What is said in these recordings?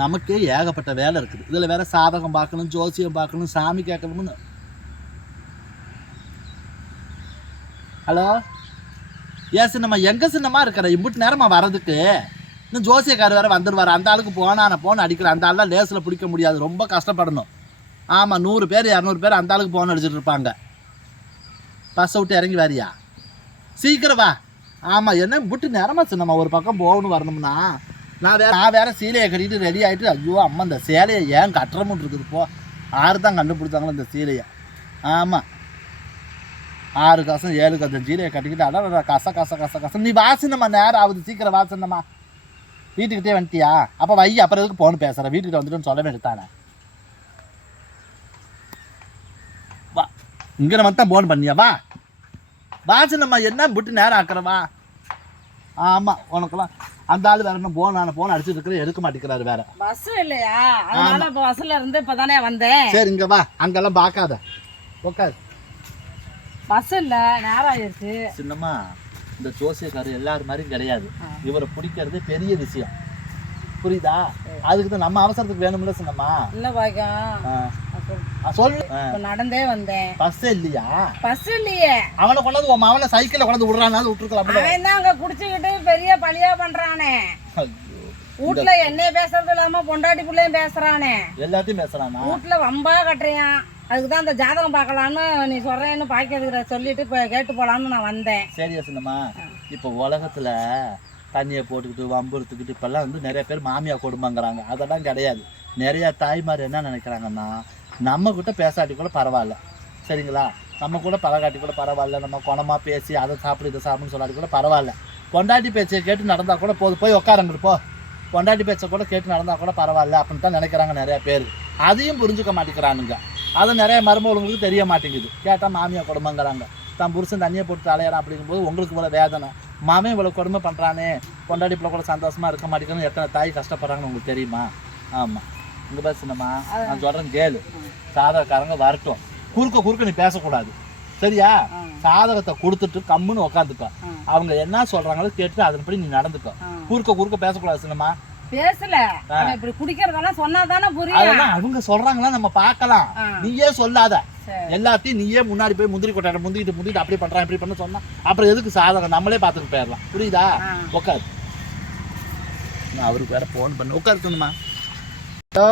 நமக்கே ஏகப்பட்ட வேலை இருக்குது. இதில் வேற சாதகம் பார்க்கணும், ஜோசியம் பார்க்கணும், சாமி கேட்கணும்னு. ஹலோ சின்னம்மா, எங்கே சின்னம்மா இருக்கிற? இம்புட்டு நேரமா வர்றதுக்கு இன்னும் ஜோசியக்கார் வேறு வந்துடுவார். அந்த ஆளுக்கு போன் அடிக்கிறேன். அந்த ஆள்லாம் லேஸில் பிடிக்க முடியாது, ரொம்ப கஷ்டப்படணும். ஆமாம், 100 பேர் 200 பேர் அந்த ஆளுக்கு போன் அடிச்சுட்டு இருப்பாங்க. பஸ்ஸை விட்டு இறங்கி வாரியா? சீக்கிரம் வா. ஆமாம், என்ன இம்புட்டு நேரமா சின்னம்மா ஒரு பக்கம் போகணும் வரணும்னா நான் வேற சீலையை கட்டிட்டு ரெடி ஆகிட்டு, ஐயோ அம்மா இந்த சேலையை ஏன் கட்டுறமுன்னு இருக்குது. போ, 6 தான் கண்டுபிடிச்சாங்களோ இந்த சீலையை. ஆமாம், 6 கசம் 7 கசம் சீலையை கட்டிக்கிட்டு அதான் கச. நீ வாசினம்மா, நேரம் ஆகுது, சீக்கிரம் வாசினம்மா. வீட்டுக்கிட்டே வந்துட்டியா? அப்போ வை, அப்புறம் எதுக்கு போன்னு பேசுகிறேன். வீட்டுக்கிட்ட வந்துட்டுன்னு சொல்ல வேண்டியதானே. வா, இங்கே மட்டும் போன் பண்ணியா? வா வாசினம்மா, என்ன விட்டு நேரம் ஆக்குறவா? ஆமாம், உனக்கெல்லாம் அந்த ஆள் வேற என்ன போன் அடிச்சுட்டு இருக்கிற, எடுக்க மாட்டேங்கிறாரு வேற. பஸ் இல்லையா? அதனால இப்போ பஸ்ல இருந்து இப்பதானே வந்தேன். சரி, இங்க வா, அங்கெல்லாம் பார்க்காத, உட்காரு. பஸ் இல்ல, நேரம் ஆயிடுச்சு. சின்னம்மா, இந்த ஜோசியக்காரர் எல்லாரும் மாதிரியும் கிடையாது. இவரை பிடிக்கிறது பெரிய விஷயம், புரியுதா? அதுக்கு தான் நம்ம அவசரத்துக்கு வேணும்ல சின்னம்மா. இல்ல பாக்கம் சொல்லு. நடந்தே வந்தேன். பஸ் இல்லையா? பஸ் இல்லையே. அவனை கொண்டாந்து உன் அவனை சைக்கிள்ல கொண்டாந்து விடுறானா? விட்டுருக்கலாம். அவன் தான் அங்க குடிச்சுக்கிட்டு பெரிய பழியா பண்றானே. வீட்டுல என்ன பேசுறது இல்லாம பொண்டாட்டி பிள்ளையும் பேசுறானே. எல்லாத்தையும் பேசுறானா? வீட்டுல வம்பா கட்டுறியான். அதுக்குதான் அந்த ஜாதகம் பார்க்கலான்னு நீ சொல்றேன்னு பாக்கிறதுக்கு சொல்லிட்டு இப்ப கேட்டு போலான்னு நான் வந்தேன். சரியா சின்னம்மா, இப்போ உலகத்துல தண்ணியை போட்டுக்கிட்டு வம்பு எடுத்துக்கிட்டு இப்பெல்லாம் வந்து நிறைய பேர் மாமியா கொடுமைங்கிறாங்க. அதெல்லாம் கிடையாது. நிறைய தாய்மார் என்ன நினைக்கிறாங்கன்னா, நம்ம கிட்ட பேசாட்டி கூட பரவாயில்ல, சரிங்களா? நம்ம கூட பழகாட்டி கூட பரவாயில்ல, நம்ம குணமா பேசி அதை சாப்பிடு இதை சாப்பிடுன்னு சொல்லாட்டி கூட பரவாயில்ல. பொண்டாட்டி பேச்சை கேட்டு நடந்தா கூட போய் உட்காருங்க, போ. பொண்டாட்டி பேச்சை கூட கேட்டு நடந்தா கூட பரவாயில்ல அப்படின்னு தான் நினைக்கிறாங்க நிறைய பேர். அதையும் புரிஞ்சுக்க மாட்டேங்கிறானுங்க. அதை நிறைய மருமகளுங்களுக்கு தெரிய மாட்டேங்குது. கேட்டால் மாமியா கொடுமைங்கிறாங்க. தான் புருஷன் தண்ணியை போட்டு தலையறான் அப்படிங்கும்போது உங்களுக்கு இவ்வளோ வேதனை. மாமே இவ்வளோ கொடுமை பண்ணுறானே, பொண்டாட்டி பிள்ளை கூட சந்தோஷமா இருக்க மாட்டேங்குன்னு எத்தனை தாய் கஷ்டப்படுறாங்கன்னு உங்களுக்கு தெரியுமா? ஆமாம், இங்கே பேசுனம்மா, நான் சொல்கிறேன் கேளு. சாதகக்காரங்க வரட்டும், குறுக்க நீ பேசக்கூடாது, சரியா? சாதகத்தை கொடுத்துட்டு கம்முன்னு உக்காந்துக்கோ. அவங்க என்ன சொல்றாங்களோ கேட்டு அதன்படி நீ நடந்துக்கோ. குறுக்க பேசக்கூடாது சின்னம்மா. பேசல, இப்படி குடிக்கிறதெல்லாம் சொன்னாதானே புரியும். அவங்க சொல்றாங்களா நம்ம பார்க்கலாம், நீயே சொல்லாத. எல்லாத்தையும் நீயே முன்னாடி போய் முந்திரி கொட்டாட முந்திட்டு அப்படி பண்றான் இப்படி பண்ண சொன்னா அப்புறம் எதுக்கு சாதகம்? நம்மளே பார்த்துட்டு போயிடலாம், புரியுதா? உட்காரு. நான் அவருக்கு வேற போன் பண்ண உட்காருக்கணுமா? ஹலோ,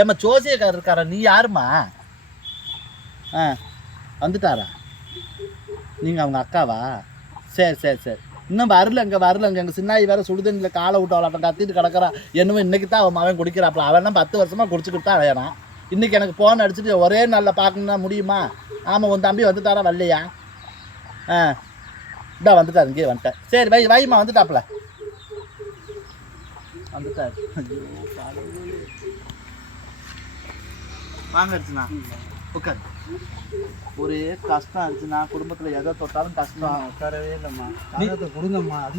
ஏம்மா ஜோசியக்காரர் இருக்காரா? நீ யாருமா? வந்துட்டாரா? நீங்கள் அவங்க அக்காவா? சரி. இன்னும் வரலங்க. எங்கள் சின்னாயி வேறு சுடுதண்ணியில் காலை விட்டு அவளாட்டம் கத்திட்டு கிடக்கிறான். என்னமோ இன்றைக்கி தான் அவன் அவன் குடிக்கிறாப்புல. அவன் 10 வருஷமாக குடிச்சுக்கிட்டு தான் அலையறான். இன்றைக்கி எனக்கு ஃபோன் அடிச்சுட்டு ஒரே நாளில் பார்க்கணுன்னா முடியுமா? ஆமாம், உன் தம்பி வந்துட்டாரா? வரலையா? இதா வந்துட்டார், இங்கே வந்துட்டேன். சரி, வைமா, வந்துட்டாப்புல வந்துட்டார். வாங்க அடிச்சுண்ணா, உட்காரு. ஒரே கஷ்டம் ஆச்சுன்னா, குடும்பத்தில் எதை தொட்டாலும் கஷ்டம். உட்காரவே இல்லைம்மா, ஜாதகத்தை கொடுங்கம்மா. அது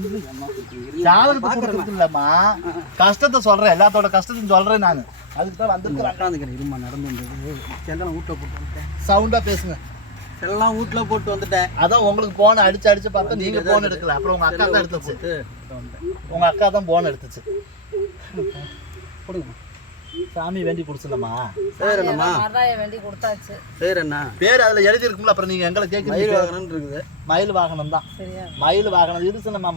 ஜாதகத்தை கொடுக்குறது இல்லைம்மா, கஷ்டத்தை சொல்கிறேன், எல்லாத்தோட கஷ்டத்தையும் சொல்கிறேன் நான். அதுக்கு தான் வந்து உட்காந்துக்கிறேன். இருமா, நடந்து வந்தது செல்லாம் வீட்டில் போட்டு வந்துட்டேன். சவுண்டாக பேசுங்க. செல்லாம் வீட்டில் போட்டு வந்துட்டேன். அதான் உங்களுக்கு போன் அடிச்சு பார்த்தா நீங்கள் போன் எடுக்கல. அப்புறம் உங்கள் அக்கா தான் எடுத்துச்சு. உங்கள் அக்கா தான் போன் எடுத்துச்சு. கொடுங்க. சாமி வேண்டி குடிச்சலம்மா. சரிண்ணா, வேண்டி கொடுத்தாச்சு. சரிண்ணா, பேர் அதில் எழுதி இருக்கும்ல. அப்புறம் நீங்கள் எங்களை கேட்குறீங்க. மயில் வாகனம் தான். மயில் வாகனம் இருச்சுண்ணம்மா.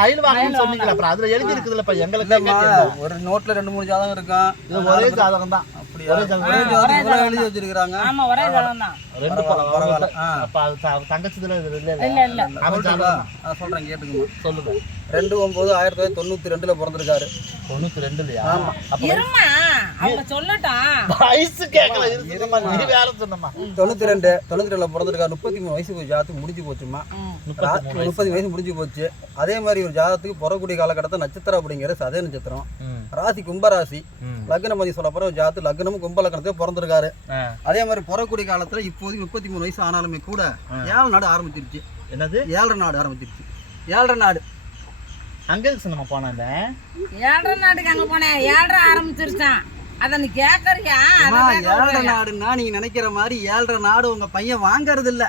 மயில் வாகனம் சொன்னீங்களா? அப்புறம் அதில் எழுதி இருக்குதுல்லப்பா. எங்களுக்கு ஒரு நோட்டில் 2-3 ஜாதகம் இருக்கும். இது ஒரே ஜாதகம் தான். எழுதி வச்சிருக்காங்க. தங்கச்சதுல சொல்றேன், கேட்டுக்கோங்க. சொல்லுங்க. 2/9/1992 பிறந்திருக்காரு. 92லயா? வயசு கேட்கல. 92ல பிறந்திருக்காரு. 33 வயசு ஜாதத்துக்கு முடிஞ்சு போச்சுமா. 30 வயசு முடிஞ்சு போச்சு. அதே மாதிரி ஒரு ஜாதத்துக்கு பிறக்கூடிய காலகட்டத்தில் நட்சத்திரம் அப்படிங்கிற சதய நட்சத்திரம், ராசி கும்பராசி, லக்னம் பத்தி சொல்ல போற ஜாதத்து லக்னமும் கும்ப லக்னத்தையும் பிறந்திருக்காரு. அதே மாதிரி பிறக்கூடிய காலத்துல இப்போதைக்கு 33 வயசு ஆனாலுமே கூட 7 நாடு ஆரம்பிச்சிருச்சு. என்னது? 7 நாடு ஆரம்பிச்சிருச்சு. 7 நாடு அங்க நம்ம போனேன். 7 நாட்டுக்கு அங்க போனேன். 7 ஆரம்பிச்சிருச்சான். அத நீ கேக்குறியா? 7 நாடுன்னா நீங்க நினைக்கிற மாதிரி 7 நாடு உங்க பையன் வாங்கறது இல்ல.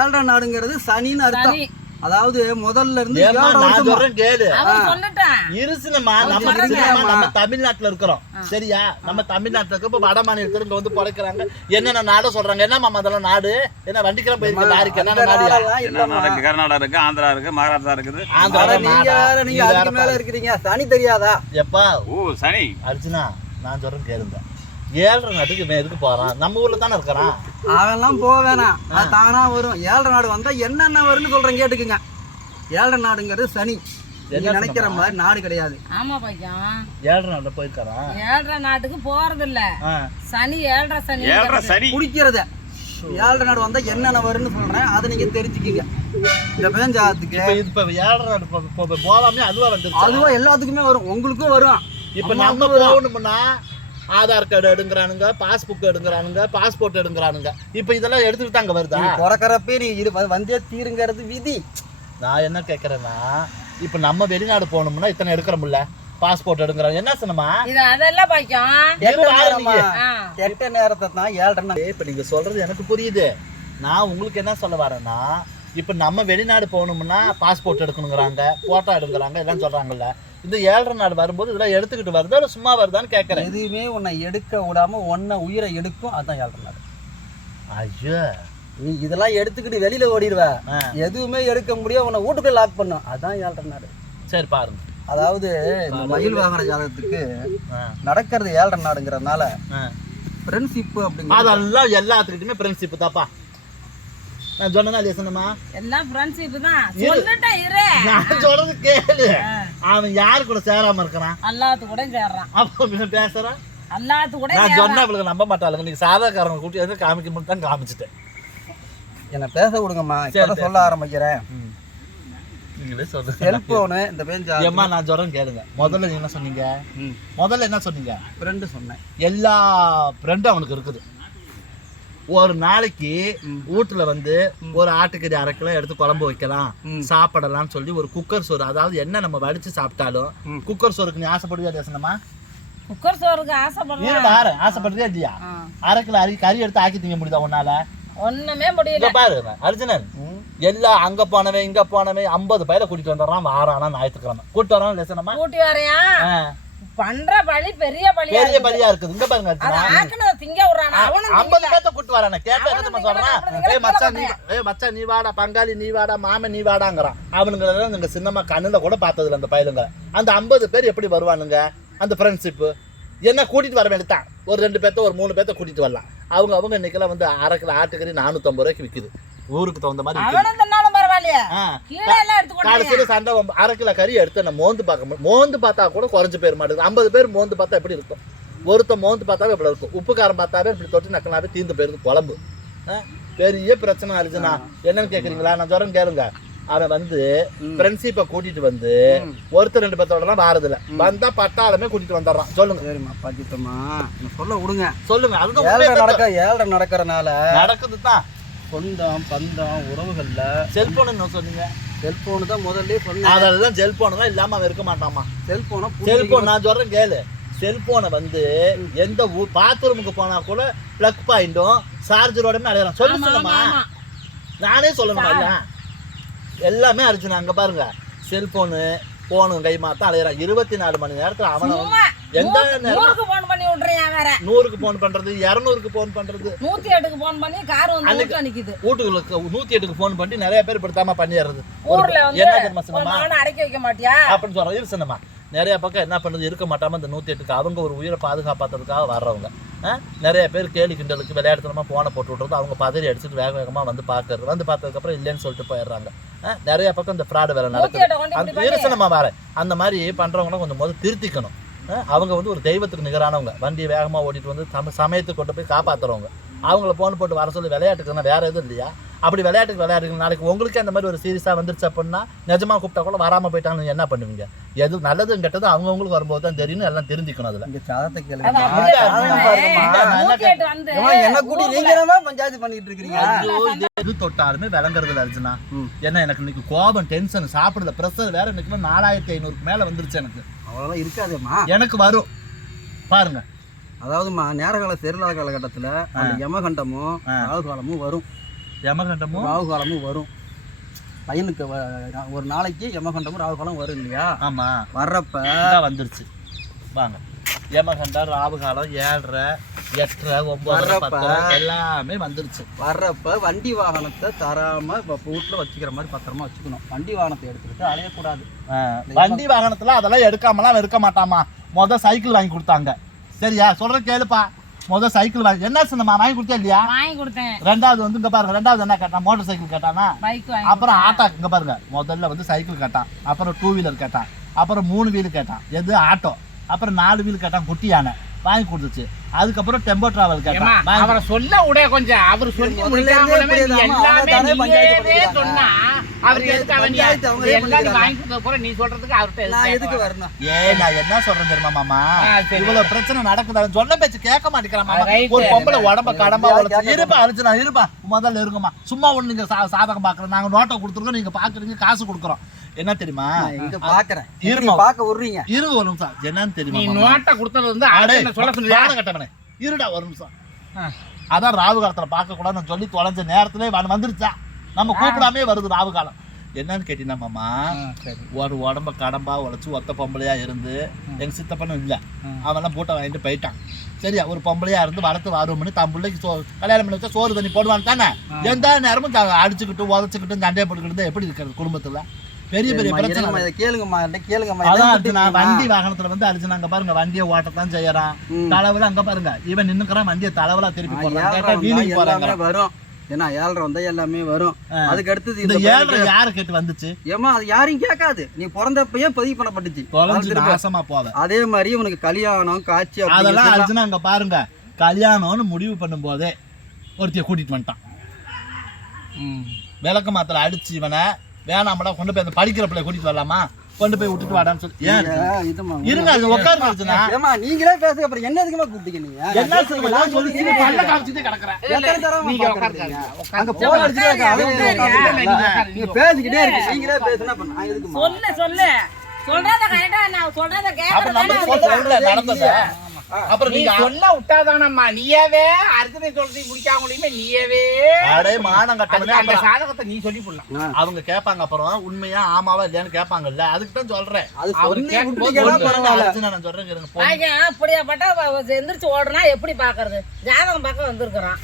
7 நாடுங்கிறது சனின்னு அர்த்தம். அதாவது முதல்ல இருந்து ஏம்மா, 7 நான் வருஷமா சொல்றேன் கேளு. அவன் சொல்லிட்டான். இருசுலம்மா, நம்ம சொல்றேன். இருசுலம்மா, நம்ம தமிழ்நாட்டுல இருக்கிறோம் சரியா? நம்ம தமிழ்நாட்டுல இருக்க இப்ப வட மாநிலத்துல இங்க வந்து பிறக்கிறாங்க. என்னென்ன நாடு சொல்றாங்க? என்னம்மா அதெல்லாம் நாடு? என்ன வண்டிக்கெல்லாம் போயிருக்க லாரிக்கு அந்த என்ன நாடு? நாடெல்லாம் இல்லம்மா. கர்நாடகா இருக்கு, ஆந்திரா இருக்கு, மகாராஷ்டிரா இருக்குது. ஆந்திரா நீங்க நாடா? வேற, நீங்க அதுக்கு மேல இருக்கிறீங்க. சனி தெரியாதா? எப்பா ஓ சனி. அர்ஜுனா, நான் சொல்றேன் கேளுங்க. 7 நாட்டுக்கு இவன் எதுக்கு போறான்? நம்ம ஊர்ல தானே இருக்கிறான். அவெல்லாம் போக வேணாம், அது தானா வரும். 7 நாடு வந்தா என்னென்ன வரும்னு சொல்றேன் கேட்டுக்குங்க. 7 நாடுங்கிறது சனி. நீங்க நினைக்கிற மாதிரி நாடு கிடையாது. ஆமா பையன், 7 நாட்டுல போயிருக்காரான். 7 நாட்டுக்கு போறது இல்ல. சனி 7 சனி 7 சனி. குடிக்கிறத 7 நாடு வந்தா என்னென்ன வரும்னு சொல்றேன், அதை நீங்க தெரிஞ்சுக்கிங்க. இந்த பேஞ்சாத்துக்கு இப்ப 7 நாடு போகாமே அதுவா வந்துருச்சு. அதுவா எல்லாத்துக்குமே வரும், உங்களுக்கும் வரும். இப்ப நம்ம போகணும்னா ஆதார் கார்டு எடுங்கிறானுங்க, பாஸ்புக் எடுங்கிறானுங்க, பாஸ்போர்ட் எடுங்கிறானுங்க. இப்ப இதெல்லாம் எடுத்துக்கிட்டு அங்க வருதா? பிறக்கிறப்பே நீ இது வந்தே தீருங்கிறது விதி. நான் என்ன கேட்கறேன்னா, இப்ப நம்ம வெளிநாடு போகணும்னா இத்தனை எடுக்கிறோம்ல, பாஸ்போர்ட் எடுங்கிறாங்க. என்ன சொன்னமா? இது அதெல்லாம் பையன். கெட்ட நேரத்தை தான் 7 நாள். இப்ப நீங்க சொல்றது எனக்கு புரியுது. நான் உங்களுக்கு என்ன சொல்ல வரேன்னா, இப்ப நம்ம வெளிநாடு போகணும்னா பாஸ்போர்ட் எடுக்கணுங்கிறாங்க, போட்டோ எடுங்கிறாங்க, எல்லாம் சொல்றாங்கல்ல. இந்த 7 நாடு வரும்போது இதெல்லாம் எடுத்துக்கிட்டு வருதா இல்லை சும்மா வருதான்னு கேட்கறேன். எதுவுமே உன்னை எடுக்க விடாம உன்னை உயிரை எடுக்கும், அதுதான் 7 நாடு. ஐயோ, நீ இதெல்லாம் எடுத்துக்கிட்டு வெளியில ஓடிடுவ, எதுவுமே எடுக்க முடியாது, உன்னை வீட்டுக்குள்ள லாக் பண்ணும், அதான் 7 நாடு. சரி பாருங்க. அதாவது இந்த மயில் வாகன ஜாதகத்துக்கு நடக்கிறது 7 நாடுங்கிறதுனால ஃப்ரெண்ட்ஷிப் அப்படிங்கிற அதெல்லாம் எல்லாத்துக்கிட்டுமே ஃப்ரெண்ட்ஷிப் தாப்பா. நான் சொன்னா லேசனமா எல்லாம் ஃப்ரெண்ட்ஷிப் தான். சொல்லிட்டேன் இரு. நான் சொல்றது கேளு. அவன் யாரு கூட சேராம இருக்கிறான்? அல்லாத்து கூட சேர்றான். அப்போ பேசுறான். அல்லாத்து கூட நான் சொன்ன அவளுக்கு நம்ப மாட்டாளுங்க. நீங்க சாதாக்காரங்க கூட்டி வந்து காமிக்க மட்டும் தான் காமிச்சிட்டேன். என்ன பேச விடுங்கம்மா, இப்ப சொல்ல ஆரம்பிக்கிறேன். நீங்களே சொல்லுங்க. செல்போனு இந்த பேஞ்சா ஏம்மா, நான் சொல்றேன் கேளுங்க. முதல்ல நீங்க என்ன சொன்னீங்க? முதல்ல என்ன சொன்னீங்க? ஃப்ரெண்டு சொன்னேன். எல்லா ஃப்ரெண்டும் அவனுக்கு இருக்குது. ஒரு நாளைக்கு வீட்டுல வந்து ஒரு ஆட்டுக்கறி 1/2 கிலோ எடுத்து குழம்பு வைக்கலாம், சாப்பிடலாம்னு சொல்லி ஒரு குக்கர் சோறு, அதாவது என்ன நம்ம வடிச்சு சாப்பிட்டாலும் குக்கர் சோறுக்கு நீ ஆசைப்படுவியா தேசனமா? குக்கர் சோறுக்கு ஆசைப்படுறேன். ஆசைப்படுறியா இல்லையா? 1/2 கிலோ கறி எடுத்து ஆக்கி திங்க முடியுதா உன்னால? ஒண்ணுமே முடியல. பாரு அர்ஜுனன், எல்லாம் அங்க போனவன் இங்க போனவன் 50 பையில கூட்டிட்டு வந்துடுறான். வாரானா ஞாயிற்றுக்கிழமை கூட்டு வரான் லேசனமா கூட்டி வரையா பண்ற பழி பெரிய பழியா இருக்குது. இங்க பாருங்க அர்ஜுனா, திங்க விடுறானா? 50 பேத்த கூட்டு வரானே. கேட்டா என்ன சொல்றான்? மச்சான் நீ வாடா, பங்காளி நீ வாடா, மாமன் நீ வாடாங்கிறான். அவனுங்க இந்த சின்னம்மா கண்ணுல கூட பார்த்ததுல அந்த பயிலுங்க. அந்த 50 பேர் எப்படி வருவானுங்க? அந்த ஃப்ரெண்ட்ஷிப் என்ன கூட்டிட்டு வர வேண்டியதான். ஒரு 2 பேர்த்த ஒரு 3 பேர்த்த கூட்டிட்டு வரலாம். அவங்க இன்னைக்கெல்லாம் வந்து 1/2 கிலோ ஆட்டுக்கறி 450 ரூபாய்க்கு விக்குது. ஊருக்கு தகுந்த மாதிரி கடைசியில சண்டை 1/2 கிலோ கறி எடுத்து நான் மோந்து பார்த்தா கூட குறைஞ்சு போயிட மாட்டேங்குது. 50 பேர் மோந்து பார்த்தா எப்படி இருக்கும்? ஒருத்த மோந்து பார்த்தாவே எப்படி இருக்கும்? உப்பு காரம் பார்த்தாவே இப்படி தொட்டு நக்கலாவே தீர்ந்து போயிருது குழம்பு. பெரிய பிரச்சனை அரிஜுனா. என்னன்னு கேக்குறீங்களா? நான் சொல்றேன் கேளுங்க. அவன் வந்து ஃப்ரெண்ட்ஷிப்பை கூட்டிட்டு வந்து ஒருத்தர் 2 பேர்த்தோடலாம் வாரதில்ல, வந்தா பட்டாளமே கூட்டிட்டு வந்துடுறான். சொல்லுங்க. சரிம்மா, பாக்கிட்டோமா, சொல்ல விடுங்க. சொல்லுங்க. அதுதான் 7 நடக்கிறனால நடக்குதுதான். சொந்தம் பந்தம் உறவுகள்ல செல்போன் என்ன சொன்னீங்க? செல்போனு தான் முதல்ல சொன்னேன். அதெல்லாம் செல்போன் தான் இல்லாம அவன் இருக்க மாட்டாமா. செல்போன் நான் சொல்றேன் கேளு. செல்போனை வந்து எந்த பாத்ரூமுக்கு போனா கூட பிளக் பாயிண்டும் சார்ஜரோடமே அடையலாம். சொல்லுமா? நானே சொல்லணுமா? இல்ல எல்லாமே அர்ஜுனா அங்க பாருங்க. செல்போனு போனும் கை மாத்தான் அலையறான். 24 மணி நேரத்துல அவன எந்த நேரத்துக்கு போன் பண்ணி விடுறியா? வேற 100க்கு போன் பண்றது, 200க்கு போன் பண்றது, 108க்கு போன் பண்ணி கார் வந்து வீட்ல நிக்குது. வீட்டுக்கு 108க்கு போன் பண்ணி நிறைய பேர் படுத்தாம பண்ணிடுறது. ஊர்ல வந்து என்ன தெரியுமா நான் அடக்கி வைக்க மாட்டியா அப்படின்னு சொல்றது. இருசனமா நிறைய பக்கம் என்ன பண்ணுறது, இருக்க மாட்டாம இந்த 108க்கு அவங்க ஒரு உயிரை பாதுகாப்பாத்துறதுக்காக வர்றவங்க. நிறைய பேர் கேலி கிண்டலுக்கு விளையாடுத்தனமா போனை போட்டு விட்றது. அவங்க பதறி அடிச்சுட்டு வேக வேகமாக வந்து பார்க்கறது. வந்து பார்த்ததுக்கப்புறம் இல்லைன்னு சொல்லிட்டு போயிடுறாங்க. நிறைய பக்கம் இந்த ஃப்ராடு வேலை நடக்குது. அந்த இருசனமா வேற அந்த மாதிரி பண்றவங்களும் கொஞ்சம் முதல் திருத்திக்கணும். அவங்க வந்து ஒரு தெய்வத்துக்கு நிகரானவங்க. வண்டியை வேகமாக ஓட்டிட்டு வந்து சமயத்துக்கு கொண்டு போய் காப்பாற்றுறவங்க. அவங்கள போன் போட்டு வர சொல்லி விளையாட்டுக்குன்னா வேற எதுவும் இல்லையா? அப்படி விளையாட்டுக்கு நாளைக்கு உங்களுக்கு அந்த மாதிரி ஒரு சீரியஸாக வந்துருச்சு அப்படின்னா நிஜமா கூப்பிட்டா கூட வராமல் போயிட்டாங்க என்ன பண்ணுவீங்க? எது நல்லதும் கெட்டதும் அவங்கவுங்களுக்கு வரும்போது தான் தெரியும். எல்லாம் தெரிஞ்சுக்கணும். அதில் என்ன கூட்டி நீங்க பஞ்சாயத்து பண்ணிட்டு இருக்கீங்க. எது தொட்டாலுமே விளங்குறதுல அர்ஜுனா. ஏன்னா எனக்கு இன்னைக்கு கோபம், டென்ஷன், சாப்பிடுற ப்ரெஷர் வேற இன்னைக்கு 4500க்கு மேல வந்துருச்சு. எனக்கு அவ்வளோதான் இருக்காதுமா. எனக்கு வரும் பாருங்க. அதாவதுமா நேரகால சரியில்லாத காலகட்டத்தில் அந்த யமகண்டமும் ராகு காலமும் வரும். யமகண்டமும் ராகு காலமும் வரும். பையனுக்கு ஒரு நாளைக்கு யமகண்டமும் ராகுகாலம் வரும் இல்லையா? ஆமா வர்றப்ப வந்துருச்சு வாங்க. யமகண்டம் ராகுகாலம் 7:30 8:30 9:30 10:30 எல்லாமே வந்துருச்சு. வர்றப்ப வண்டி வாகனத்தை தராம வீட்டுல வச்சுக்கிற மாதிரி பத்திரமா வச்சுக்கணும். வண்டி வாகனத்தை எடுத்துக்கிட்டு அலையக்கூடாது. வண்டி வாகனத்துல அதெல்லாம் எடுக்காமலாம் இருக்க மாட்டாமா. சைக்கிள் வாங்கி கொடுத்தாங்க. சரியா சொல்ற கேளுப்பா. சைக்கிள் வாங்கி என்ன சொன்னமா வாங்கி கொடுத்தா இல்லையா? வாங்கி கொடுத்தேன். ரெண்டாவது இங்க பாருங்க, ரெண்டாவது என்ன கேட்டான்? மோட்டார் சைக்கிள் கேட்டானா? பைக் வாங்கி. அப்புறம் ஆட்டோ. இங்க பாருங்க, முதல்ல சைக்கிள் கேட்டான், அப்புறம் 2 வீலர் கேட்டான், அப்புறம் 3 வீல் கேட்டான், எது ஆட்டோ, அப்புறம் 4 வீல் கேட்டான் குட்டி யானை, வாங்கி கொடுத்துச்சு. அதுக்கப்புறம் டெம்போ டிராவல் கேட்டான். அவரை சொல்ல விட கொஞ்சம் அவர் சொல்லி முடிக்காம எல்லாமே நீயே சொன்னா அவருக்கு எதுக்கு அவன் எல்லாம் வாங்கி கொடுத்த போற நீ சொல்றதுக்கு அவர்கிட்ட எதுக்கு வரணும்? நான் என்ன சொல்றேன் தெரியுமா மாமா, இவ்வளவு பிரச்சனை நடக்குது, சொல்ல பேச்சு கேட்க மாட்டேங்கிறான். ஒரு பொம்பளை உடம்ப கடம்பா இருப்பா அழிச்சுனா இருப்பா, முதல்ல இருக்குமா. சும்மா ஒண்ணு நீங்க சாதகம் பாக்குறோம், நாங்க நோட்டை கொடுத்துருக்கோம், நீங்க பாக்குறீங்க, காசு கொடுக்குறோம். என்ன தெரியுமா, இங்க பாக்குறேன் பார்க்க விடுறீங்க. இருங்க ஒரு நிமிஷம். என்னன்னு தெரியுமா, நீ நோட்டை கொடுத்தது வந்து சொல்ல சொல்லி கட்டவனே இருடா ஒரு நிமிஷம். அதான் ராகு காலத்துல பார்க்க கூடாதுன்னு சொல்லி தொலைஞ்ச நேரத்துல வந்துருச்சா, நம்ம கூப்பிடாமே வருது ராகு காலம். என்னன்னு கேட்டீங்கன்னா மாமா, ஒரு உடம்ப கடம்பா உழைச்சு ஒத்த பொம்பளையா இருந்து, எங்க சித்தப்பனும் இல்ல, அவெல்லாம் பூட்டை வாங்கிட்டு போயிட்டான். சரியா, ஒரு பொம்பளையா இருந்து வளர்த்து வரும்னு தன் பிள்ளைக்கு கல்யாணம் பண்ணி வச்சா சோறு தண்ணி போடுவான்னு தானே. எந்த நேரமும் அடிச்சுக்கிட்டு உதச்சுக்கிட்டு சண்டையை போட்டுக்கிட்டு எப்படி இருக்கிறது குடும்பத்துல? பெரிய பெரிய பிரச்சனை. கேளுங்கம்மா கேளுங்கம்மா. அதான் வண்டி வாகனத்துல அடிச்சு நாங்க பாருங்க, வண்டியை ஓட்டத்தான் செய்யறான். தலைவல அங்க பாருங்க, இவன் நின்னுக்கிறான், வண்டியை தலைவலா திருப்பி போடுறான். வரும் ஏன்னா 7:30 வந்தா எல்லாமே வரும். அதுக்கு அடுத்தது இந்த 7:30 யாரை கேட்டு வந்துச்சு? ஏமா அது யாரையும் கேட்காது. நீ பிறந்தப்பயே பதிவு பண்ணப்பட்டுச்சு. நாசமா போவ. அதே மாதிரி உனக்கு கல்யாணம் காட்சி அதெல்லாம் அடிச்சுன்னா அங்க பாருங்க, கல்யாணம்னு முடிவு பண்ணும் போதே ஒருத்திய கூட்டிட்டு வந்துட்டான். விளக்க மாத்திர அடிச்சு இவனை வேணாமடா, கொண்டு போய் அந்த படிக்கிற பிள்ளை கூட்டிட்டு வரலாமா, கொண்டு போய் விட்டுட்டு வாடான்னு சொல்லி. இருங்க அது உட்கார்ந்துச்சுன்னா நீங்களே பேசுங்க. அப்புறம் என்ன எதுக்குமா கூப்பிட்டீங்க? நீங்க என்ன சொல்லுங்க சொல்லி பல்ல காமிச்சிட்டே கிடக்குறேன். நீங்க பேசிக்கிட்டே இருக்கு. நீங்களே பேசுனா நான் எதுக்கு சொல்லு சொல்லு சொல்றத கரெக்டா, நான் சொல்றத கேக்குறேன். நடந்தது அப்புறம் நீ சொல்ல விட்டாதானம்மா, நீயவே அடுத்ததை சொல்றது முடிக்காம முடியுமே, நீயவே அடே மானம் கட்டவனே. அந்த சாதகத்தை நீ சொல்லி போடலாம். அவங்க கேட்பாங்க, அப்புறம் உண்மையா ஆமாவா இல்லையான்னு கேட்பாங்கல்ல, அதுக்கு தான் சொல்றேன். நான் சொல்றேன், அப்படியாப்பட்டா எந்திரிச்சு ஓடுனா எப்படி பாக்குறது? ஜாதகம் பார்க்க வந்திருக்கிறோம்,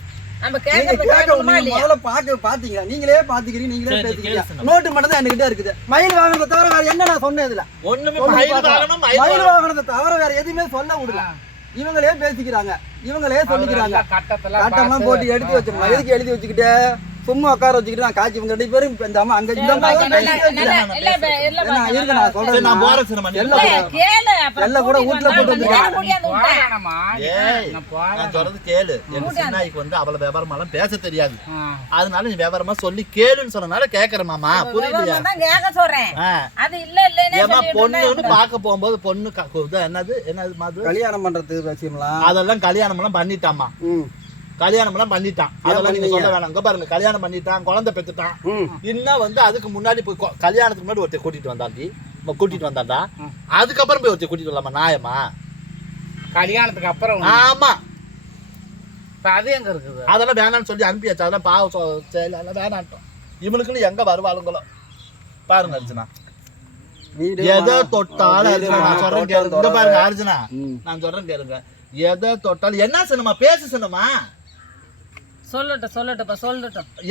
நம்ம கேட்கறதுல பாத்தீங்களா? நீங்களே பாத்துக்கிறீங்க, நீங்களே பேசிக்கிறீங்க. நோட்டு மட்டும் தான் என்கிட்ட இருக்குது. மயில் வாகனத்தை தவிர வேற என்ன நான் சொன்னேன்? இதுல மயில் வாகனத்தை தவிர வேற எதுவுமே சொல்ல விடல. இவங்களே பேசிக்கிறாங்க, இவங்களே சொல்லிக்கிறாங்க. கட்டெல்லாம் போட்டு எடுத்து வச்சிருக்கோம். எதுக்கு எழுதி வச்சுக்கிட்டு சும்மா உட்கார வச்சுக்கிட்டு நான் காட்சி வந்து 2 பேரும் இந்த அம்மா அங்க இந்த அம்மா இருக்கு. நான் சொல்றேன், நான் எல்லாம் கூட வீட்டுல போட்டு நான் சொல்றது கேளு. எங்க சின்னாய்க்கு அவ்வளவு விவரமாலாம் பேச தெரியாது, அதனால நீ விவரமா சொல்லி கேளுன்னு சொன்னனால கேக்குறேன் மாமா. புரியுது? பொண்ணுன்னு பாக்க போகும்போது பொண்ணு என்னது என்னது கல்யாணம் பண்றது விஷயம்லாம் அதெல்லாம் கல்யாணம் எல்லாம் பண்ணிட்டாமா. கல்யாணம் எல்லாம் பண்ணிட்டான், அதெல்லாம் நீங்க சொல்ல வேணாம். இங்க பாருங்க, கல்யாணம் பண்ணிட்டான், குழந்தை பெற்றுட்டான். இன்னும் அதுக்கு முன்னாடி போய் கல்யாணத்துக்கு முன்னாடி ஒருத்தர் கூட்டிட்டு வந்தாண்டா, அதுக்கப்புறம் போய் ஒருத்தர் கூட்டிட்டு வரலாமா? நியாயமா? கல்யாணத்துக்கு அப்புறம் ஆமா, அது எங்க இருக்குது? அதெல்லாம் வேணாம்னு சொல்லி அனுப்பியாச்சு. அதெல்லாம் பாவம் செயல், அதெல்லாம் வேணான்ட்டோம். இவனுக்குன்னு எங்க வருவாளுங்களோ பாருங்க அர்ஜுனா. எதை தொட்டாலும் அர்ஜுனா நான் சொல்றேன் கேளுங்க. இங்க பாருங்க அர்ஜுனா, நான் சொல்றேன் கேளுங்க. எதை தொட்டாலும் என்ன சொன்னமா, பேச சொன்னமா, சொல்லட்டும்.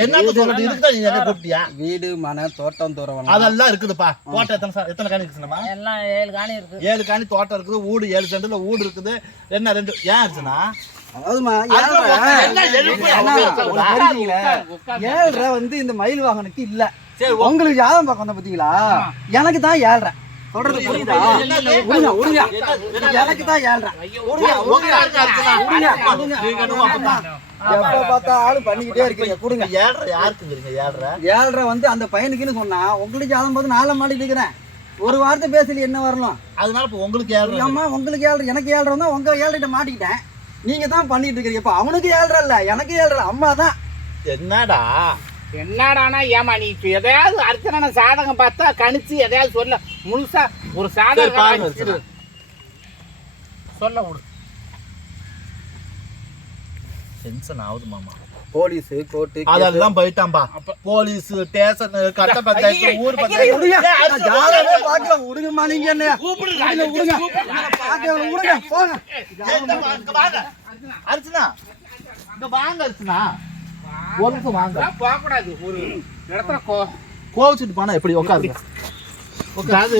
என்னன்னு சொல்லட்டும். இதுக்குதான் நீ என்ன கூப்பிட்டியா? வீடு மனை தோட்டம் தூரம் அதெல்லாம் இருக்குதுப்பா. தோட்டம் எத்தனை காணி இருக்குமா? எல்லாம் 7 காணி இருக்கு. 7 காணி தோட்டம் இருக்குது. வீடு 7 சென்ட்ல வீடு இருக்குது. என்ன 2 ஏன் ஆச்சுன்னா இந்த மயில் வாகனத்துக்கு இல்ல. உங்களுக்கு ஜாதகம் பார்க்க வந்த பாத்தீங்களா? எனக்கு தான் 7:30 சொல்றது புரியுதா? எனக்கு தான் 7:30. எப்ப பார்த்தாலும் பண்ணிக்கிட்டே இருக்கீங்க. கொடுங்க. 7:30 அந்த பையனுக்குன்னு சொன்னா உங்களுக்கு ஜாதகம் பார்த்து 4 மாடி இருக்கிறேன். ஒரு வார்த்தை பேசல என்ன வரலாம்? அதனால இப்ப உங்களுக்கு 7:30. அம்மா உங்களுக்கு 7:30, எனக்கு 7:30 தான். உங்க 7:30 மாட்டிக்கிட்டேன். நீங்க தான் பண்ணிட்டு இருக்கீங்க. இப்ப அவனுக்கு 7:30 இல்ல, எனக்கு 7:30. அம்மா தான். என்னடானா ஏமா நீ எதையாவது அர்ச்சனை சாதகம் பார்த்தா கணிச்சு எதையாவது சொல்ல முழுசா ஒரு சாதகம் சொல்ல விடு. டென்ஷன் ஆகுது மாமா. போலீஸ் கோர்ட்டு அதெல்லாம் போயிட்டான்பா. போலீஸ் ஸ்டேஷன் கட்ட பஞ்சாயத்து ஊர் பஞ்சாயத்து ஜாதகமே பார்க்கலாம். விடுங்கம்மா நீங்க என்ன விடுங்க போங்க. அர்ச்சனா இங்க வாங்க. அர்ச்சனா ஒரு நிமிஷம் வாங்க. போகக்கூடாது. ஒரு இடத்துல கோவிச்சுட்டு போனா எப்படி உட்காருங்க. அது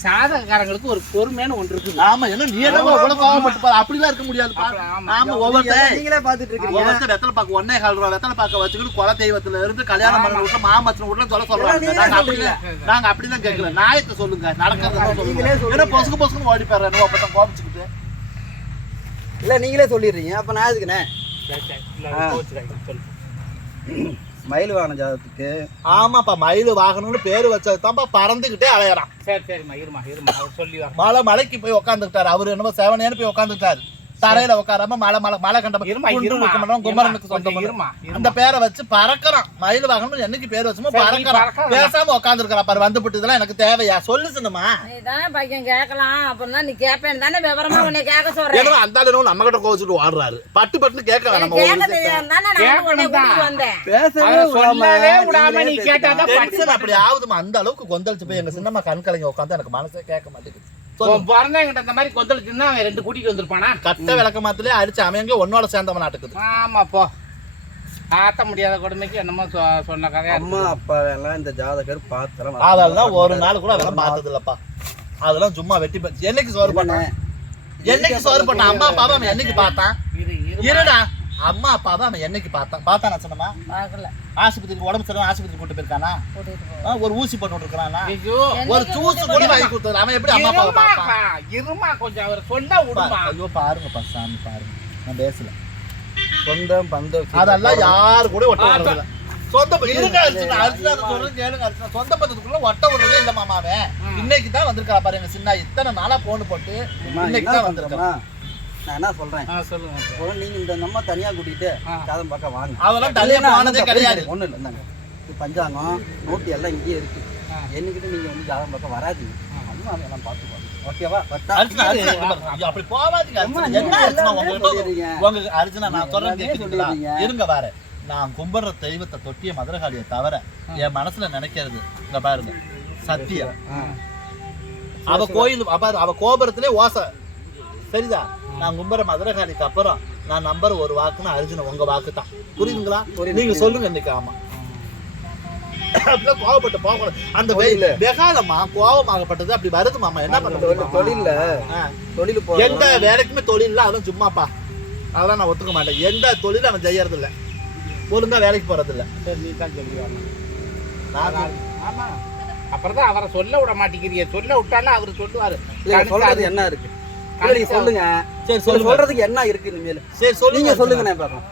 சாதகக்காரங்களுக்கு ஒரு பொறுமையான ஒன்று இருக்குது. ஆமா, என்ன நீ என்ன இவ்வளவு கோவப்பட்டு பாரு. அப்படிலாம் இருக்க முடியாது. ஆமா, ஒவ்வொருத்தர் நீங்களே பாத்துட்டு இருக்கீங்க. ஒவ்வொருத்தர் வெத்தலை பாக்க 1.25 ரூபா வெத்தலை பாக்க வச்சுக்கிட்டு குல தெய்வத்துல இருந்து கல்யாணம் பண்ண விட்டு மாமச்சன வீட்டுல சொல்ல சொல்றாங்க. நாங்க அப்படிலாம் கேட்கல. நியாயத்தை சொல்லுங்க, நடக்கிறதெல்லாம் சொல்லுங்க. ஏன்னா பொசுக்கு ஓடி போயிடுறேன் அப்பதான் கோபிச்சுக்கிட்டு. இல்ல நீங்களே சொல்லிடுறீங்க. அப்ப நான் எதுக்குண்ணே மயில் வாகன ஜாதகத்துக்கு? ஆமாப்பா, மயில் வாகனம்னு பேரு வச்சதுதான்ப்பா பறந்துகிட்டே அலையறான். சரிம்மா இருமா அவர் சொல்லி மலைக்கு போய் உட்காந்துக்கிட்டாரு. அவரு என்னமோ செவனேன்னு போய் உட்காந்துக்கிட்டாரு. தரையில உட்காராம மலை கண்ட குமரனுக்கு சொந்தம் அந்த பேரை வச்சு பறக்கிறான். மயில் வாகனம் என்னைக்கு பேர் வச்சுமோ பறக்கிறான். பேசாம உட்காந்துருக்கான் பாரு. வந்துட்டு இதெல்லாம் எனக்கு தேவையா சொல்லு சொன்னமா? நீதானே பையன் கேட்கலாம். அப்படின்னா நீ கேட்பேன் தானே விவரமா உன்னை கேட்க சொல்றேன். அந்த ஆளு நம்ம கிட்ட கோவிச்சுட்டு ஓடுறாரு. பட்டு கேட்க கேட்க தெரியாது தானே நான் உன்னை கூட்டிட்டு வந்தேன். சொல்லவே விடாம நீ கேட்டாதான் அப்படி ஆகுதுமா. அந்த அளவுக்கு கொந்தளிச்சு போய் எங்க சின்னம்மா கண் கலங்கி உட்காந்து எனக்கு மனசே கேட்க மாட்டேங்குது. பிறந்தவங்கிட்ட இந்த மாதிரி கொந்தளிச்சுன்னா அவன் 2 கூட்டிட்டு வந்திருப்பானா? கட்ட விளக்க மாத்திலே அடிச்சு அமையங்க உன்னோட சேர்ந்தவன் நாட்டுக்குது. ஆமா போ. ஆத்த முடியாத கொடுமைக்கு என்னமோ சொன்ன கதையா. அம்மா அப்பா எல்லாம் இந்த ஜாதகர் பாத்திரம் அதெல்லாம் ஒரு நாள் கூட அதெல்லாம் பார்த்தது இல்லப்பா. அதெல்லாம் சும்மா வெட்டி என்னைக்கு சோறு பண்ணேன், என்னைக்கு சோறு பண்ண அம்மா அப்பாவை அவன் என்னைக்கு பார்த்தான்? இருடா, அம்மா அப்பாவை அவன் என்னைக்கு பார்த்தானா சொன்னமா? பார்க்கல. ஆஸ்பத்திரிக்கு உடம்பு சரியில்லை ஆஸ்பத்திரி கூட்டு போயிருக்கானா? ஒரு ஊசி போட்டு விட்டுருக்கானா? ஐயோ, ஒரு ஜூஸ் கூட வாங்கி கொடுத்தது அவன் எப்படி அம்மா அப்பாவை பார்ப்பான்? இருமா கொஞ்சம் அவர் சொல்ல விடுமா. ஐயோ பாருங்கப்பா சாமி பாருங்க, நான் பேசல. சொந்தம் பந்தம் அதெல்லாம் யாரு கூட ஒட்ட விடுறதில்ல. சொந்த இருங்க அர்ச்சனா சொல்றது கேளுங்க. அர்ச்சனா சொந்த பந்தத்துக்குள்ள ஒட்ட விடுறதே இல்ல மாமாவே. இன்னைக்கு தான் வந்திருக்கா பாருங்க சின்ன. இத்தனை நாளா போன் போட்டு இன்னைக்கு தான் வந்திருக்கா. நான் என்ன சொல்றேன் சொல்லுங்க. நீங்க இந்த நம்ம தனியா கூட்டிட்டு ஜாதகம் பார்க்க வாங்க. அதெல்லாம் தனியா போனதே கிடையாது. ஒண்ணு இல்ல இது பஞ்சாங்கம் நோட்டு எல்லாம் இங்கேயே இருக்கு. என்னைக்கிட்ட நீங்க வந்து ஜாதகம் பார்க்க வராதீங்க. அம்மா அதெல்லாம் பார்த்துப்பாங்க. ஓகேவா? அப்படி போவாதீங்க. என்ன அர்ச்சனா உங்களுக்கு அர்ச்சனா நான் சொல்றேன் கேக்குறீங்களா? இருங்க பாரு. நான் கும்பிடுற தெய்வத்தை தொட்டிய மதுரகாளியை தவிர என் மனசுல நினைக்கிறது இங்க பாருங்க சத்தியம். அவ கோயில் அவ கோபுரத்திலே ஓசை சரிதா. நான் கும்பிடுற மதுரகாளிக்கு அப்புறம் நான் நம்பர் ஒரு வாக்குன்னு அர்ஜுன உங்க வாக்கு தான். புரியுதுங்களா? நீங்க சொல்லுங்க இன்னைக்கு. ஆமா, அப்படிலாம் கோவப்பட்டு போகக்கூடாது. அந்த வெகாலமா கோபமாகப்பட்டது அப்படி வருது மாமா. என்ன பண்றது? தொழில் எந்த வேலைக்குமே தொழில் இல்ல. அதுவும் சும்மாப்பா அதெல்லாம் நான் ஒத்துக்க மாட்டேன். எந்த தொழிலும் அவன் செய்யறது இல்ல, ஒழுங்கா வேலைக்கு போறது இல்ல. நீ தான் சொல்லுவாங்க. ஆமா, அப்புறம் தான் அவரை சொல்ல விட மாட்டேங்கிறீங்க. சொல்ல விட்டாலும் அவரு சொல்லுவாரு. சொல்றது என்ன இருக்கு சொல்லுங்க. சரி சொல்றதுக்கு என்ன இருக்கு இனிமேல்? சரி சொல்லுங்க. சொல்லுங்க நான் பாக்கலாம்.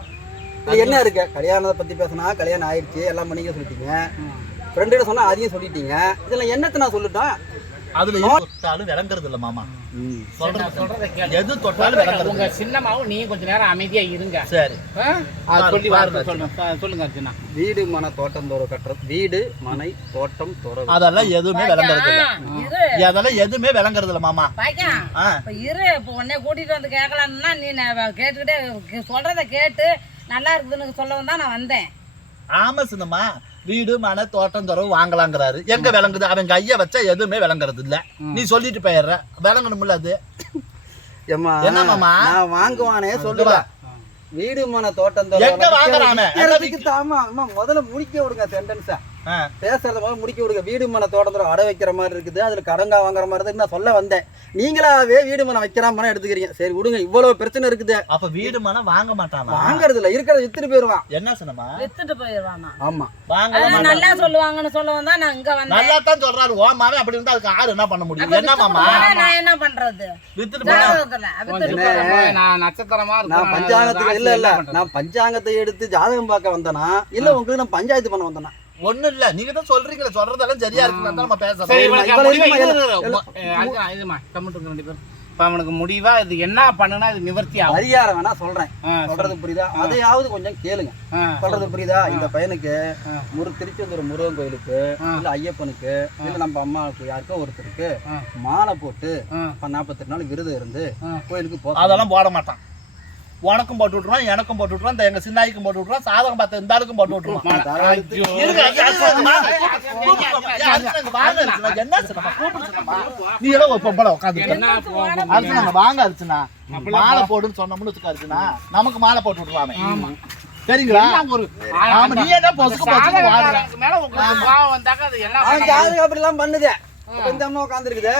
என்ன இருக்கு? கல்யாணத்தை பத்தி பேசினா கல்யாணம் ஆயிடுச்சு எல்லாம் பண்ணீங்க சொல்லிட்டீங்க. ஃப்ரெண்டு சொன்னா அதையும் சொல்லிட்டீங்க. இதெல்லாம் என்னத்தை நான் சொல்லிட்டேன்? அதுல தொட்டாலும் விளங்குறது இல்ல மாமா. சொல்றதை கேளு. எது தொட்டாலும் விளங்குறது. உங்க சின்னமாவும் நீ கொஞ்ச நேரம் அமைதியா இருங்க. சரி சொல்லி சொல்லுங்க அர்ச்சனா. வீடு மனை தோட்டம் தோற கட்டுறது. வீடு மனை தோட்டம் தோற அதெல்லாம் எதுவுமே விளங்குறது இல்ல. அதெல்லாம் எதுவுமே விளங்குறது இல்ல மாமா. இரு இப்ப உடனே கூட்டிட்டு வந்து கேட்கலாம்னா நீ கேட்டுக்கிட்டே சொல்றத கேட்டு நல்லா இருக்குதுன்னு சொல்லவும் தான் நான் வந்தேன். ஆமா சின்னம்மா, வீடு மனை தோட்டம் துறவு வாங்கலாங்கிறாரு. எங்க விளங்குது? அவன் கைய வச்சா எதுவுமே விளங்குறது இல்ல. நீ சொல்லிட்டு போயிடுற, விளங்கணும்ல அது. என்ன மாமா நான் வாங்குவானே சொல்லுவா. வீடு மனை தோட்டம் எங்க வாங்குறானே? முதல்ல முடிக்க விடுங்க சென்டென்ஸா. பேசுறத முதல்ல முடிக்க விடுங்க. வீடு மனை தோட்டம் அடை வைக்கிற மாதிரி இருக்குது, அதுல கடங்கா வாங்குற மாதிரி தான் நான் சொல்ல வந்தேன். நீங்களாவே வீடு மனை வைக்கிறாம எடுத்துக்கிறீங்க. சரி விடுங்க, இவ்வளவு பிரச்சனை இருக்குது. அப்ப வீடு மனை வாங்க மாட்டானா? வாங்குறது இல்ல, இருக்கிறத வித்துட்டு போயிருவான். என்ன சொன்னமா? வித்துட்டு போயிருவானா? ஆமா, வாங்க நல்லா சொல்லுவாங்கன்னு சொல்லவும் தான் நான் இங்க வந்தேன். நல்லா தான் சொல்றாரு. ஓ மாவே அப்படி இருந்தா அதுக்கு ஆறு என்ன பண்ண முடியும்? என்ன மாமா நான் என்ன பண்றது? வித்துட்டு நான் நட்சத்திரமா நான் பஞ்சாங்கத்துக்கு இல்ல நான் பஞ்சாங்கத்தை எடுத்து ஜாதகம் பார்க்க வந்தனா இல்ல உங்களுக்கு நான் பஞ்சாயத்து பண்ண வந்தனா? ஒண்ணு இல்ல, நீங்க தான் சொல்றீங்க. சொல்றதெல்லாம் சரியா இருக்கு. நம்ம பேசலாம். அவனுக்கு முடிவா இது என்ன பண்ணுனா இது நிவர்த்தி ஆகும். பரிகாரம் வேணா சொல்றேன். சொல்றது புரியுதா? அதையாவது கொஞ்சம் கேளுங்க. சொல்றது புரியுதா? இந்த பையனுக்கு திருச்செந்தூர் முருகன் கோயிலுக்கு இல்ல ஐயப்பனுக்கு இல்ல நம்ம அம்மாவுக்கு யாருக்கோ ஒருத்தருக்கு மாலை போட்டு 48 நாள் விரதம் இருந்து கோயிலுக்கு போக. அதெல்லாம் போட மாட்டான். உனக்கும் போட்டு விட்டுருவான், எனக்கும் போட்டு விட்டுருவான், இந்த எங்க சின்னாய்க்கும் போட்டு விட்டுருவான், சாதகம் பார்த்த இந்த ஆளுக்கும் போட்டு விட்டுருவான். இருங்க, வாங்க அர்ச்சனா, என்ன சின்னம்மா கூப்பிடு சின்னம்மா. நீ எல்லாம் ஒரு பொம்பளை உட்காந்துருக்க அர்ச்சனா, வாங்க அர்ச்சனா, மாலை போடுன்னு சொன்னோம்னு வச்சுக்க அர்ச்சனா, நமக்கு மாலை போட்டு விட்டுருவாங்க. சரிங்களா? ஆமா, நீ என்ன பொசுக்கு பொசுக்கு வாங்குற? மேல உங்களுக்கு கோவம் வந்தாக்க அது என்ன அவன் ஜாதகம் அப்படி எல்லாம் பண்ணுதே. இப்ப இந்த அம்மா உட்காந்துருக்குது,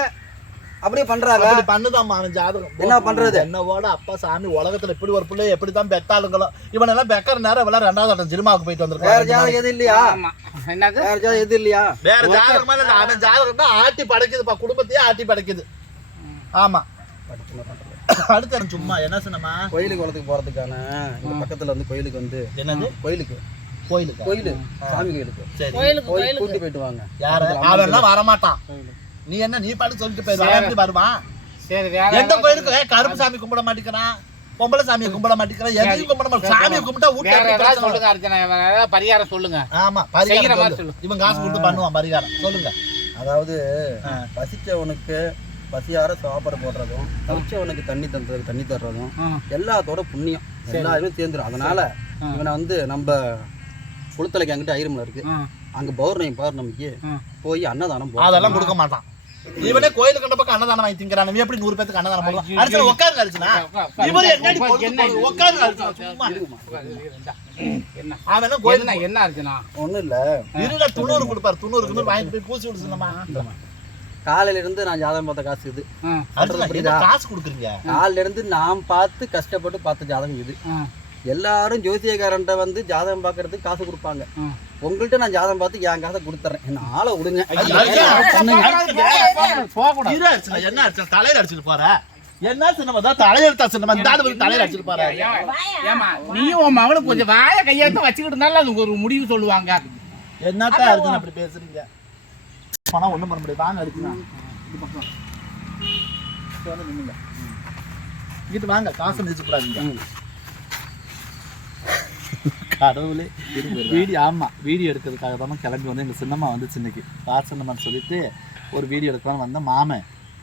அப்படியே பண்றாங்க. அப்படி பண்ணுதாம்மா அவன் ஜாதகம். என்ன பண்றது? என்னவோட அப்பா சாமி உலகத்துல இப்படி ஒரு பிள்ளை எப்படிதான் பெத்தாளுங்களோ. இவன் எல்லாம் பெக்கற நேரம் இவெல்லாம் 2வது ஆட்டம் சினிமாவுக்கு போயிட்டு வேற வந்திருக்கான். ஜாதகம் எது இல்லையா? ஆமா. என்னது வேற ஜாதகம் எது இல்லையா? வேற ஜாதகம் மேல அவன் ஜாதகம் தான் ஆட்டி படைக்குதுப்பா, குடும்பத்தையே ஆட்டி படைக்குது. ஆமா. அடுத்து சும்மா என்ன சொன்னமா, கோயிலுக்கு குளத்துக்கு போறதுக்கான இந்த பக்கத்துல வந்து கோயிலுக்கு வந்து என்னது கோயிலுக்கு கோயிலுக்கு கோயிலு சாமி கோயிலுக்கு சரி போய் கூட்டி போயிட்டு வாங்க. யாரு அவெல்லாம் வரமாட்டான். நீ என்ன நீ பாட்டு சொல்லிட்டு போயிடுவா, எப்படி வருவான்? சரி வேற எந்த கோயிலுக்கு கருப்பு சாமி கும்பிட மாட்டேங்கிறான், பொம்பளை சாமியை கும்பிட மாட்டேங்கிறான், எதையும் கும்பிட மாட்டேன். சாமியை கும்பிட்டா வேற ஊட்டி ஏதாவது சொல்லுங்க அர்ச்சனா, ஏதாவது பரிகாரம் சொல்லுங்க. ஆமா செய்யற பரிகாரம் மாதிரி சொல்லு. சொல்லு. இவன் காசு கொடுத்து பண்ணுவான் பரிகாரம். சொல்லுங்க. அதாவது பசிச்சவனுக்கு பசியார சாப்பாடு போடுறதும், தவிச்சவனுக்கு தண்ணி தந்துறதுக்கு தண்ணி தர்றதும் எல்லாத்தோட புண்ணியம் எல்லாருமே சேர்ந்துடும். அதனால இவனை வந்து நம்ம குளத்தலைக்கு அங்கிட்டு ஐரமலை இருக்கு, அங்க பௌர்ணமிக்கு போய் அன்னதானம் அதெல்லாம் கொடுக்க மாட்டான். இவனே கோயிலுக்கு கண்ட பக்கம் அன்னதானம் வாங்கி திங்கிறான். நீ எப்படி 100 பேருக்கு அன்னதானம் போடுவான்? அர்ச்சனா உட்காருங்க அர்ச்சனா. இவரு என்னடி உட்காருங்க அர்ச்சனா சும்மா. என்ன அவன் என்ன கோயில் என்ன அர்ச்சனா? ஒண்ணும் இல்ல, இருல 90 கொடுப்பாரு. 90 வாங்கிட்டு போய் பூசி விடு சொன்னமா. காலையில இருந்து நான் ஜாதகம் பார்த்த காசு இது. அர்ச்சனா என்ன காசு கொடுக்குறீங்க? காலையில இருந்து நான் பார்த்து கஷ்டப்பட்டு பார்த்த ஜாதகம் இது. எல்லாரும் ஜோசியக்காரன்ட்ட வந்து ஜாதகம் பார்க்கறதுக்கு காசு கொடுப்பாங்க. உங்கள்கிட்ட நான் ஜாதகம் பார்த்து என் காசை கொடுத்துறேன், என்ன ஆளை விடுங்க. இரு அர்ச்சனா, என்ன அர்ச்சனா தலையில அடிச்சிட்டு போற? என்ன சின்னமா தான் தலையெடுத்தா சின்னமா இந்த ஆளு தலையில அடிச்சிட்டு போற. ஏமா நீ உன் மகனுக்கு கொஞ்சம் வாய கையெழுத்து வச்சுக்கிட்டு இருந்தாலும் அது ஒரு முடிவு சொல்லுவாங்க. என்னத்தான் அர்ச்சனா அப்படி பேசுறீங்க? பணம் ஒண்ணும் பண்ண முடியாது. வாங்க அர்ச்சனா, இது பக்கம் வந்து நின்னுங்க. இங்கிட்டு வாங்க, காசு மிதிச்சு கூடாதுங்க. கடவுளே, வீடியோ ஆமாம் வீடியோ எடுக்கிறதுக்காக தான் கிளம்பி வந்து எங்கள் சின்னம்மா வந்துச்சு இன்னைக்கு. வாசனம்மான்னு சொல்லிட்டு ஒரு வீடியோ எடுக்கலாம்னு வந்தேன்.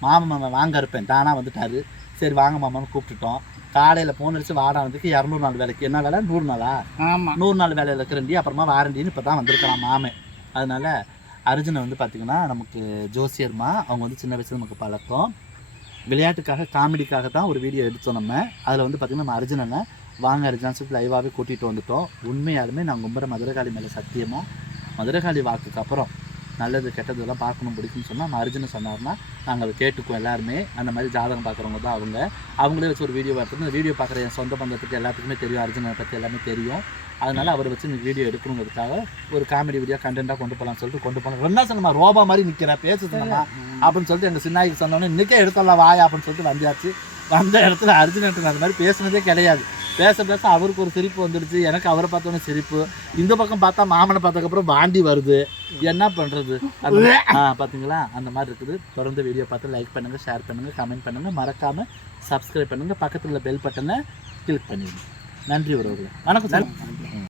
மாமன் வாங்க இருப்பேன் தானாக வந்துட்டாரு. சரி வாங்க மாமான்னு கூப்பிட்டுட்டோம். காலையில் ஃபோன் அடிச்சு வாடானதுக்கு 200 நாள் வேலைக்கு. என்ன வேலை? 100 நாளா? ஆமாம் 100 நாள் வேலையில் இருக்கிறண்டி, அப்புறமா வாரண்டின்னு இப்போ தான் வந்திருக்கலாம் மாமன். அதனால அர்ஜுனை வந்து பார்த்திங்கன்னா நமக்கு ஜோசியர்மா, அவங்க வந்து சின்ன வயசுல நமக்கு பழக்கம். விளையாட்டுக்காக காமெடிக்காக தான் ஒரு வீடியோ எடுத்தோம் நம்ம. அதில் வந்து பார்த்திங்கன்னா நம்ம அர்ஜுனனை வாங்க அர்ஜுனா சொல்லி லைவாகவே கூட்டிகிட்டு வந்துட்டோம். உண்மையாலுமே நாங்கள் கும்புற மதுரகாளி மேலே சத்தியமாக மதுரகாளி வாக்குக்கு அப்புறம் நல்லது கெட்டதெல்லாம் பார்க்கணும் பிடிக்கும்னு சொன்னால் நம்ம அர்ஜுனை சொன்னார்னா நாங்கள் அதை கேட்டுக்குவோம். எல்லாருமே அந்த மாதிரி ஜாதகம் பார்க்குறவங்க தான் அவங்களே வச்சு ஒரு வீடியோ எடுத்து அந்த வீடியோ பார்க்குற என் சொந்த பந்தத்துக்கு எல்லாத்துக்குமே தெரியும், அர்ஜுனை பற்றி எல்லாமே தெரியும். அதனால் அவரை வச்சு இந்த வீடியோ எடுக்கணுங்கிறதுக்காக ஒரு காமெடி வீடியோ கண்டென்ட்டாக கொண்டு போகலான்னு சொல்லிட்டு கொண்டு போனோம். என்ன சொன்னமா ரோபா மாதிரி நிற்கிறேன் பேசுதுமா அப்படின்னு சொல்லிட்டு எங்கள் சின்னாய்க்கு சொன்னோன்னே இன்றைக்கே எடுத்துடலாம் வாயா அப்படின்னு சொல்லிட்டு வந்தாச்சு. வந்த இடத்துல அர்ஜுனன் அந்த மாதிரி பேசுனதே கிடையாது. பேச அவருக்கு ஒரு சிரிப்பு வந்துடுச்சு, எனக்கு அவரை பார்த்தோன்னே சிரிப்பு. இந்த பக்கம் பார்த்தா மாமனை பார்த்ததுக்கப்புறம் வாண்டி வருது. என்ன பண்ணுறது? பார்த்தீங்களா, அந்த மாதிரி இருக்குது. தொடர்ந்து வீடியோ பார்த்து லைக் பண்ணுங்கள், ஷேர் பண்ணுங்கள், கமெண்ட் பண்ணுங்கள், மறக்காமல் சப்ஸ்கிரைப் பண்ணுங்கள், பக்கத்தில் உள்ள பெல் பட்டனை கிளிக் பண்ணிடுங்க. நன்றி உறவுகளே. வணக்கம் சார்.